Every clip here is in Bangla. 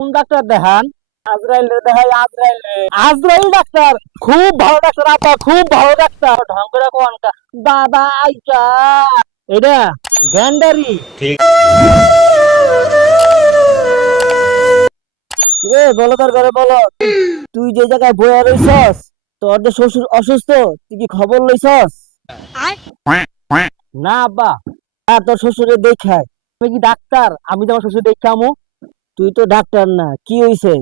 কোন ডাক্তার দেখান? আজরাইল রে দেখাই, আজরাইল রে। আজরাইল ডাক্তার খুব ভালো ডাক্তার আপা, খুব ভালো ডাক্তার। ঢং করে কোনটা দাদা আইকা এটা গ্যান্ডারি ঠিক। রে বলো তোর ঘরে বলো, তুই যে জায়গায় বইয়া রইছস, তোর যে শ্বশুর অসুস্থ, তুই কি খবর লইছস? না আব্বা, তোর শ্বশুরে দেখায়। আমি কি ডাক্তার? আমি তো আমার শ্বশুর দেখামু। তুই তো ডাক্তার না, কি হইছে?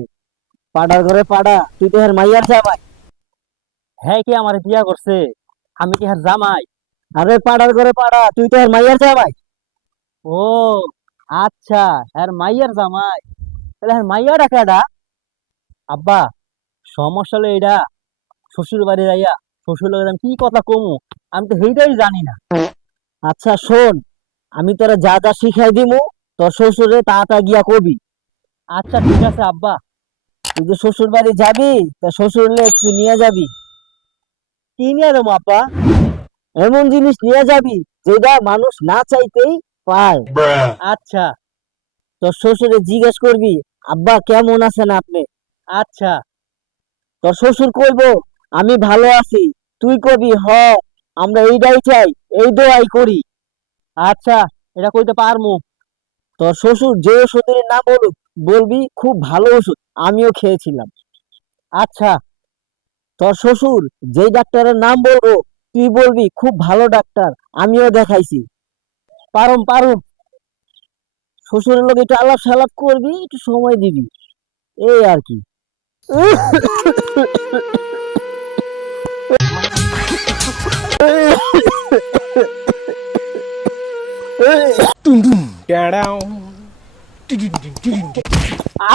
পাড়ার ঘরে পাড়া, তুই তো হের মাইয়ার জামাই। হ্যাঁ, কি আমার বিয়া করছে? আমি কি হের জামাই? আরে পাড়ার ঘরে পাড়া, তুই তো হের মাইয়ার জামাই। ও আচ্ছা, হের মাইয়ার জামাই। তাহলে হের মাইয়াটা কেডা? আব্বা, সমস্যা হলো এটা, শ্বশুর বাড়ি যাইয়া শ্বশুর লোকের আমি কি কথা কমু, আমি তো সেইটাই জানি না। আচ্ছা শোন, আমি তোরা যা যা শিখাই দিমু, তোর শ্বশুরে তা তা গিয়া কবি। আচ্ছা ঠিক আছে আব্বা। তুই যে শ্বশুর বাড়ি যাবি, তা শ্বশুর একটু নিয়ে যাবি। কি নিয়ে যাবো আব্বা? এমন জিনিস নিয়ে যাবি যেটা মানুষ না চাইতেই পায়। আচ্ছা। তোর শ্বশুরে জিজ্ঞেস করবি, আব্বা কেমন আছেন আপনি? আচ্ছা। তোর শ্বশুর কইবো, আমি ভালো আছি। তুই কবি, হ আমরা এইটাই চাই, এই দোয়াই করি। আচ্ছা, এটা কইতে পারমু। তোর শ্বশুর যে ওষুধের নাম বলুক, বলবি খুব ভালো ওষুধ, আমিও খেয়েছিলাম। আচ্ছা। তোর শ্বশুর যেই ডাক্তারের নাম বলবো, তুই বলবি খুব ভালো ডাক্তার, আমিও দেখাইছি। পারুম পারুম। শ্বশুরের লোক একটু আলাপ সালাপ করবি, একটু সময় দিবি, এই আর কি।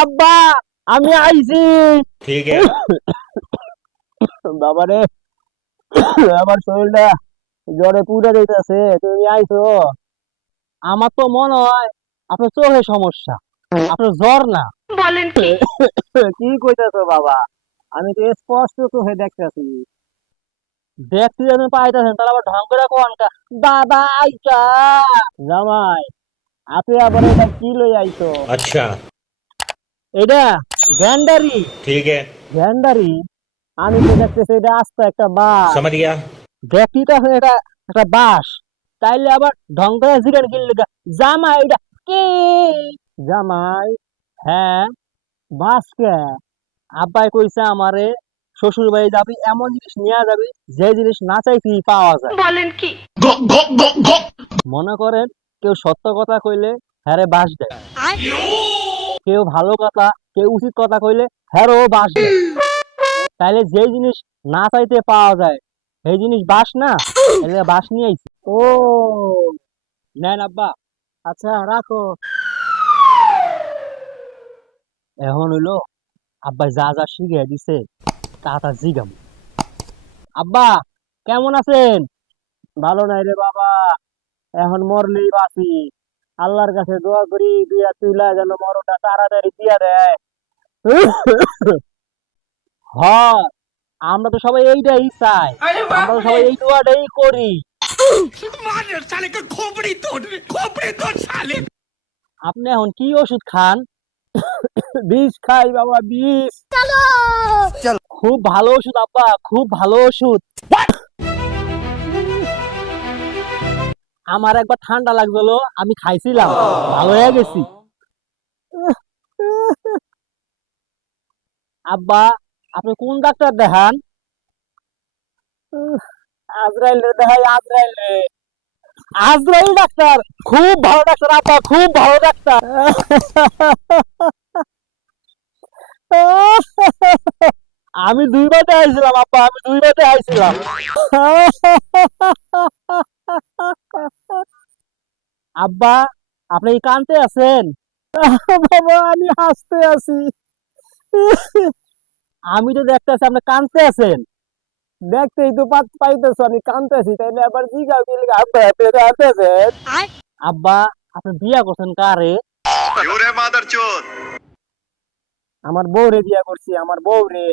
আব্বা, আমি আইছি। ঠিক বাবারে, আমার শরীরটা জ্বরে পুড়ে যাইতেছে, তুমি আইছো। আমার তো মনে হয় আপনার চোখের সমস্যা, আপনার জ্বর না। বলেন কি? কি কইতাছো বাবা? আমি তো স্পষ্ট চোখে দেখতেছি। দেখতে যখন পাইতেছেন, তাহলে আবার ঢং করে কোনটা দাদা আইকা জামাই, আপনি আবার এটা কি লই আইছো? আচ্ছা, এটা গ্যান্ডারি ঠিক। গ্যান্ডারি? আমি তো দেখতেছি এটা আস্ত একটা বাস। समझ गया। দেখতে তো এটা একটা বাস, তাইলে আবার ঢং করে জিগান কিনলে জামাই এটা কি? জামাই? হ্যাঁ, বাস কে? আব্বাই কইছে আমারে শ্বশুর বাড়ি যাবি, এমন জিনিস নিয়ে যাবি যে জিনিস না চাইছি পাওয়া যায়। বলেন কি? মনে করেন কেউ সত্য কথা কইলে হ্যারে বাস দেয়, কেউ ভালো কথা, কেউ উচিত কথা কইলে হ্যারো বাস দেয়। তাইলে যে জিনিস না চাইতে পাওয়া যায়, সেই জিনিস বাস না, তাহলে বাস নিয়ে আইছি। ও নেন আব্বা। আচ্ছা রাখো। এখন হইলো আব্বা যা যা শিখে দিছে তা তা জিগাম। আব্বা কেমন আছেন? ভালো নাই রে বাবা, এখন মরলেই বাঁচি। আল্লাহর কাছে দোয়া করি দুইয়া তুইলা যেন মরণটা তাড়াতাড়ি দিয়া দেয়। হ, আমরা তো সবাই এইটাই চাই, আমরা তো সবাই এই দোয়াটাই করি। আপনি এখন কি ওষুধ খান? বিষ খাই বাবা, বিষ। খুব ভালো ওষুধ আব্বা, খুব ভালো ওষুধ। আমার একবার ঠান্ডা লাগছিল, আমি খাইছিলাম, ভালো হয়ে গেছি। আব্বা, আপনি কোন ডাক্তার দেখান? আজরাইল রে দেখাই, আজরাইল রে। আজরাইল ডাক্তার খুব ভালো ডাক্তার আব্বা, খুব ভালো ডাক্তার। আমি দুইবার দেখাইছিলাম আব্বা, আমি দুইবার দেখাইছিলাম। আব্বা, আপনি কি কানতে আছেন? বাবা আমি হাসতে আছি। আমি তো দেখতেছি আপনি কানতে আছেন। দেখতেই তো পাইতেছো আমি কানতে আছি, তাইলে আবার জিগাও কি লিগা আব্বা আপনি কানতে আছেন? আব্বা, আপনি বিয়া করছেন কারে? আমার বউ রে বিয়া করছি, আমার বউ রে।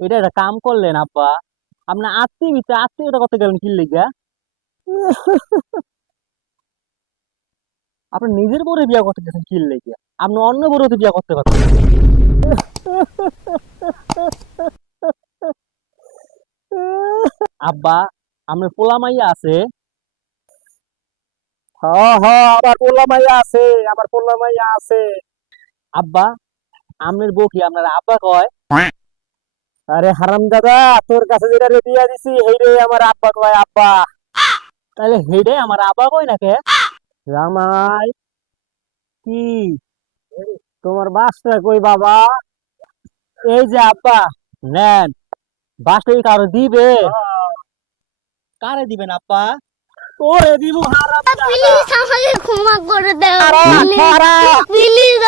এটা একটা কাম করলেন আব্বা, আপনার আত্মীয়তা করতে গেলেন কি লিগা? আপনি নিজের বউরে বিয়ে করতে গেছেন কি লেগে? আপনি অন্য বউরে তো বিয়ে করতে পারতেন। আব্বা, আপনার পোলা মাইয়া আছে? হ্যাঁ হ্যাঁ, আমার পোলা মাইয়া আছে, আমার পোলা মাইয়া আছে। আব্বা, আপনার বউ কি আপনার আব্বা কয়? আরে হারাম দাদা, তোর কাছে যেটা রে দিয়া দিছি হেইটাই আমার আব্বা কয় আব্বা। তাহলে হেইটাই আমার আব্বা কয় না কে? জামাই, কি তোমার বাসটা কই বাবা? এই যে আব্বা, নেন। বাসটা কি কারো দিবে? কারে দিবেন আব্বা? ওরে দিব হারাম দাদা। প্লিজ আমাকে ক্ষমা করে দাও আরে প্লিজ খারাপ। প্লিজ